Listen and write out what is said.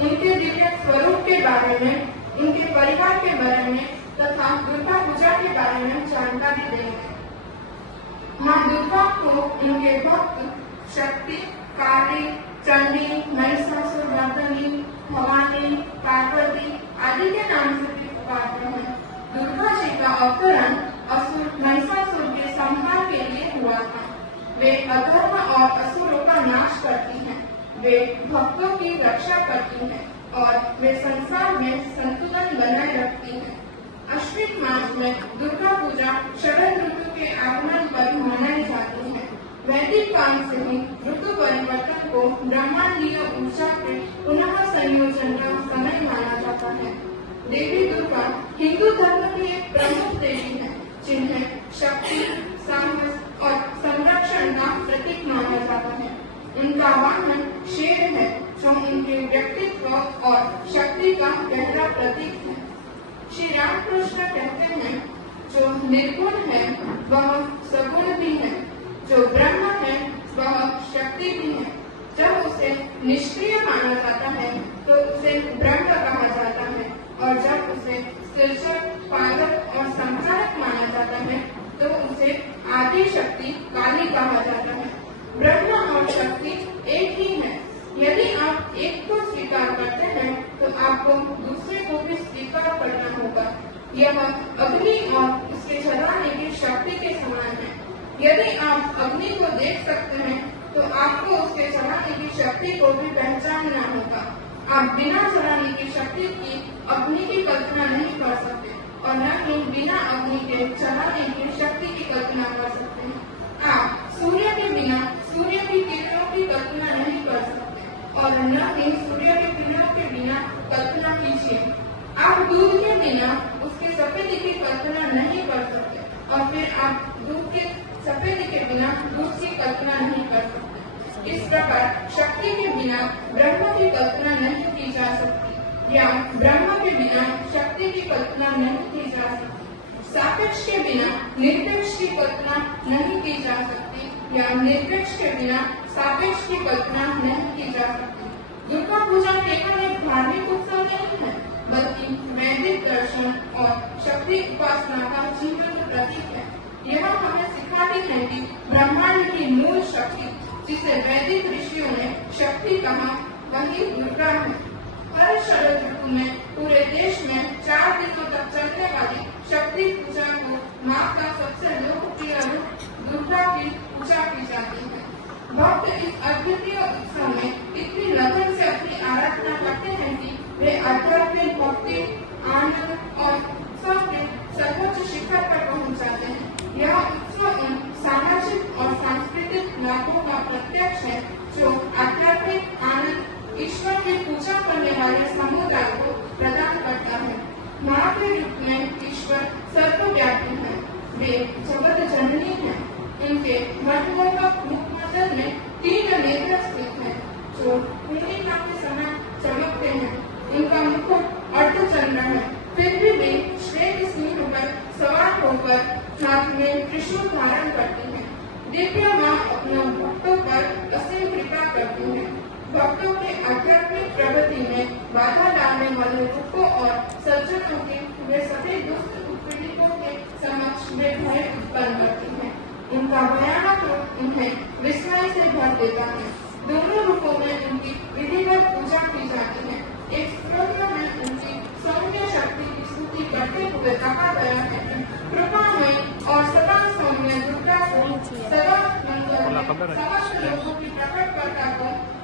इनके दिव्य स्वरूप के बारे में, इनके परिवार के बारे में तथा दुर्गा पूजा के बारे में जानकारी देंगे। माँ दुर्गा को इनके भक्त शक्ति, काली, चंडी, महिषासुरमर्दिनी, भवानी, पार्वती आदि के नाम से भी पुकारते हैं। दुर्गा जी का अवतरण असुर महिषासुर के संहार के लिए हुआ था। वे अधर्म और असुरों का नाश करती हैं। वे भक्तों की रक्षा करती हैं और वे संसार में संतुलन बनाए रखती हैं। अश्विन मास में दुर्गा पूजा शरद ऋतु के आगमन पर मनाई जाती है। वैदिक काल से ही ऋतु परिवर्तन को ब्रह्मांडीय ऊर्जा के पुनः संयोजन का समय माना जाता है। देवी दुर्गा हिंदू धर्म की एक प्रमुख देवी है, जिन्हें शक्ति, साहस और संरक्षण का प्रतीक माना जाता है। उनका वाहन शेर है, जो उनके व्यक्तित्व और शक्ति का गहरा प्रतीक है। श्री रामकृष्ण कहते हैं, जो निर्गुण है वह सगुण भी है, जो ब्रह्म है वह शक्ति भी है। जब उसे निष्क्रिय माना जाता है तो उसे ब्रह्म कहा जाता है, और जब उसे सृजक, पालक और संहारक माना जाता है तो उसे आदि शक्ति काली कहा जाता है। ब्रह्म और शक्ति एक ही है। यदि आप एक को स्वीकार करते हैं तो आपको दूसरे को भी स्वीकार करना होगा। यह अग्नि और उसके जलाने की शक्ति के समान है। यदि आप अग्नि को देख सकते हैं तो आपको उसके जलाने की शक्ति को भी पहचानना होगा। आप बिना जलाने की शक्ति की अग्नि की कल्पना नहीं कर सकते और न ही बिना अग्नि के जलाने की शक्ति की कल्पना कर सकते हैं। आप सूर्य के बिना सूर्य की किरणों की कल्पना नहीं कर सकते और न ही सूर्य के किरणों के बिना कल्पना कीजिए। आप दूध के बिना उसके सफेदी की कल्पना नहीं कर सकते और फिर आप दूध के सफेदी के बिना दूध की कल्पना नहीं कर सकते। इस प्रकार शक्ति के बिना ब्रह्म की कल्पना नहीं की जा सकती, या ब्रह्म के बिना शक्ति की कल्पना नहीं की जा सकती। सापेक्ष के बिना निरपेक्ष की कल्पना नहीं की जा सकती, या निरपेक्ष के बिना सापेक्ष की कल्पना नहीं की जा सकती। दुर्गा पूजा केवल एक धार्मिक उत्सव नहीं है, बल्कि वैदिक दर्शन और शक्ति उपासना का जीवन प्रतीक है। यह हमें सिखाती है कि ब्रह्मांड की मूल शक्ति, जिसे वैदिक ऋषियों ने शक्ति कहा, वही दुर्गा है। हर शरद ऋतु में पूरे देश में 4 दिनों तक चलने वाली शक्ति पूजा को माँ का सबसे लोकप्रिय रूप दुर्गा की पूजा की जाती है। भक्त इस अद्वितीय उत्सव में इतनी आध्यात्मिक भक्ति, आनंद और उत्सव के सर्वोच्च शिखर पर पहुंचाते हैं। यह उत्सव उन सामाजिक और सांस्कृतिक लाभों का प्रत्यक्ष है जो आध्यात्मिक आनंद ईश्वर की पूजा करने वाले समुदाय को प्रदान करता है। माँ के रूप में ईश्वर सर्वव्यापी है। वे जगत जननी है। इनके मठमोहक मुखमंडल में 3 नेत्र स्थित हैं जो पूर्णिमा के समय चमकते हैं। इनका मुकुट अर्धचंद्र है, फिर भी वे श्वेत सिंह पर सवार होकर हाथ में त्रिशूल धारण करती हैं। दिव्य माँ अपने भक्तों पर असीम कृपा करती हैं। भक्तों के आध्यात्मिक प्रगति में बाधा डालने वाले रूपों और सज्जनों के वे सभी दुष्ट पीड़ितों के समक्ष वे भय उत्पन्न करती हैं। उनका भयानक रूप उन्हें विस्मय से भर देता है। दोनों रूपों में उनकी विधिवत पूजा की जाती है। एक स्तोत्र में उनकी सौम्य शक्ति की स्तुति करते हुए कहा गया है कि कृपामय और सदा सौम्य दुर्गा को सदा मंगल में समस्त लोगों की प्रकट करता